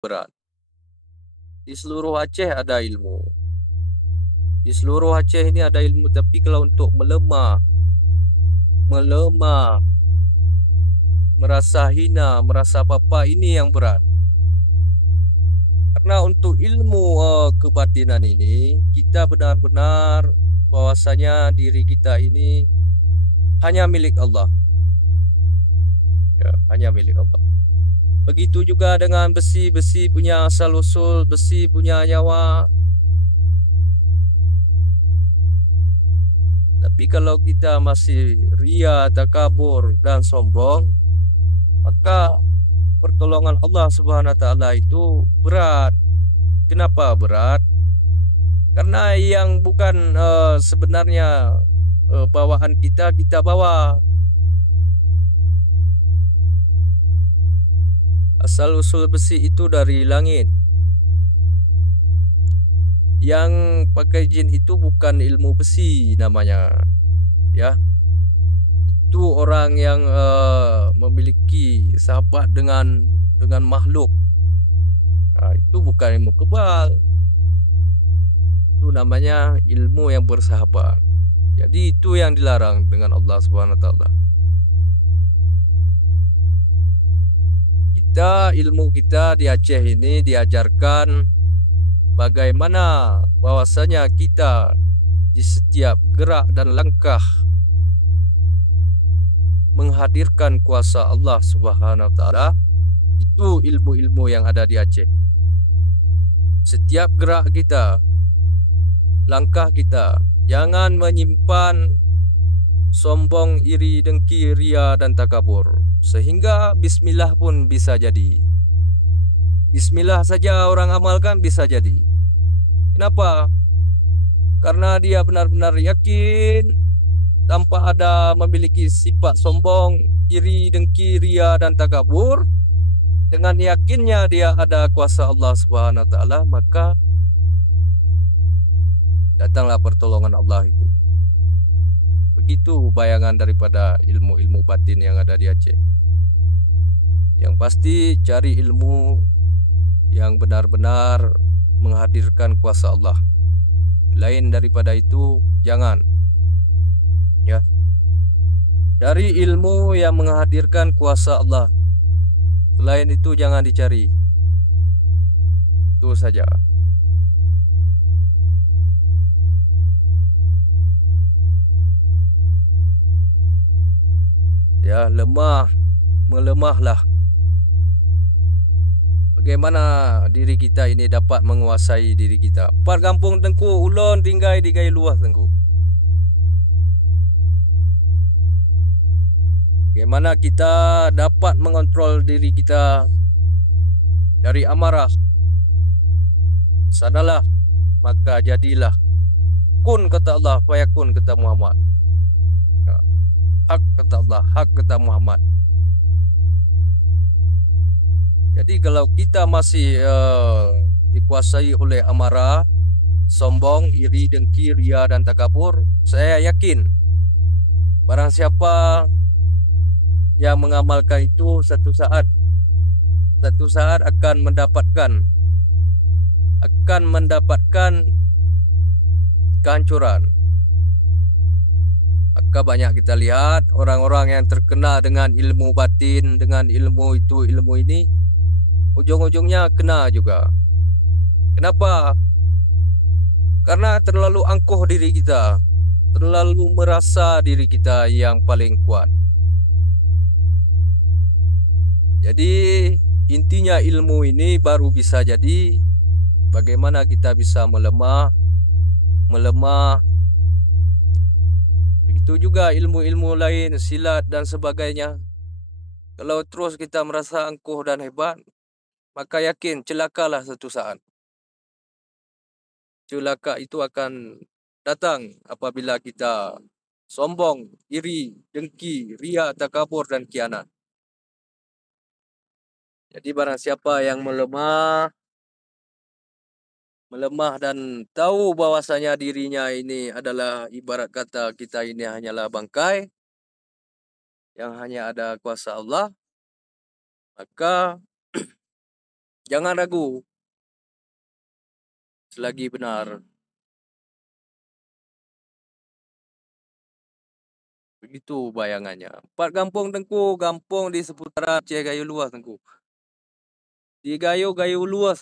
berat. Di seluruh Aceh ada ilmu. Di seluruh Aceh ini ada ilmu, tapi kalau untuk melemah, merasa hina, merasa apa-apa, ini yang berat. Karena untuk ilmu kebatinan ini, kita benar-benar bahwasanya diri kita ini hanya milik Allah. Ya, hanya milik Allah. Begitu juga dengan besi, besi punya asal-usul, besi punya nyawa. Tapi kalau kita masih ria, takabur dan sombong, maka pertolongan Allah Subhanahu wa taala itu berat. Kenapa berat? Karena yang bukan sebenarnya bawaan kita, kita bawa. Asal usul besi itu dari langit. Yang pakai jin itu bukan ilmu besi namanya, ya. Itu orang yang memiliki sahabat dengan makhluk. Itu bukan ilmu kebal. Itu namanya ilmu yang bersahabat. Jadi itu yang dilarang dengan Allah Subhanahu wa taala. Ilmu kita di Aceh ini diajarkan bagaimana bahwasanya kita di setiap gerak dan langkah menghadirkan kuasa Allah Subhanahu wa taala. Itu ilmu-ilmu yang ada di Aceh. Setiap gerak kita, langkah kita, jangan menyimpan sombong, iri, dengki, ria dan takabur, sehingga bismillah pun bisa jadi. Bismillah saja orang amalkan bisa jadi. Kenapa? Karena dia benar-benar yakin tanpa ada memiliki sifat sombong, iri, dengki, ria dan takabur. Dengan yakinnya dia ada kuasa Allah Subhanahu wa taala, maka datanglah pertolongan Allah itu. Begitu bayangan daripada ilmu-ilmu batin yang ada di Aceh. Yang pasti cari ilmu yang benar-benar menghadirkan kuasa Allah. Lain daripada itu jangan. Ya. Cari ilmu yang menghadirkan kuasa Allah. Selain itu jangan dicari. Itu saja. Ya, melemahlah. Bagaimana diri kita ini dapat menguasai diri kita? 4 kampung Tengku, ulun tinggal di gai luas Tengku. Bagaimana kita dapat mengontrol diri kita dari amarah? Sanalah, maka jadilah. Kun kata Allah, fayakun kata Muhammad. Hak kata Allah, hak kata Muhammad. Jadi kalau kita masih dikuasai oleh amarah, sombong, iri, dengki, ria dan takabur, saya yakin barang siapa yang mengamalkan itu satu saat akan mendapatkan kehancuran. Maka banyak kita lihat orang-orang yang terkena dengan ilmu batin, dengan ilmu itu, ilmu ini, ujung-ujungnya kena juga. Kenapa? Karena terlalu angkuh diri kita, terlalu merasa diri kita yang paling kuat. Jadi intinya ilmu ini baru bisa jadi bagaimana kita bisa melemah. Begitu juga ilmu-ilmu lain, silat dan sebagainya. Kalau terus kita merasa angkuh dan hebat, maka yakin celakalah satu saat. Celaka itu akan datang apabila kita sombong, iri, dengki, ria, takabur dan khianat. Jadi barang siapa yang melemah dan tahu bahwasanya dirinya ini adalah ibarat kata kita ini hanyalah bangkai yang hanya ada kuasa Allah, maka Jangan ragu selagi benar. Begitu bayangannya. 4 kampung Tengku, kampung di seputaran Aceh Gayo Luas Tengku. Di Gayo Luas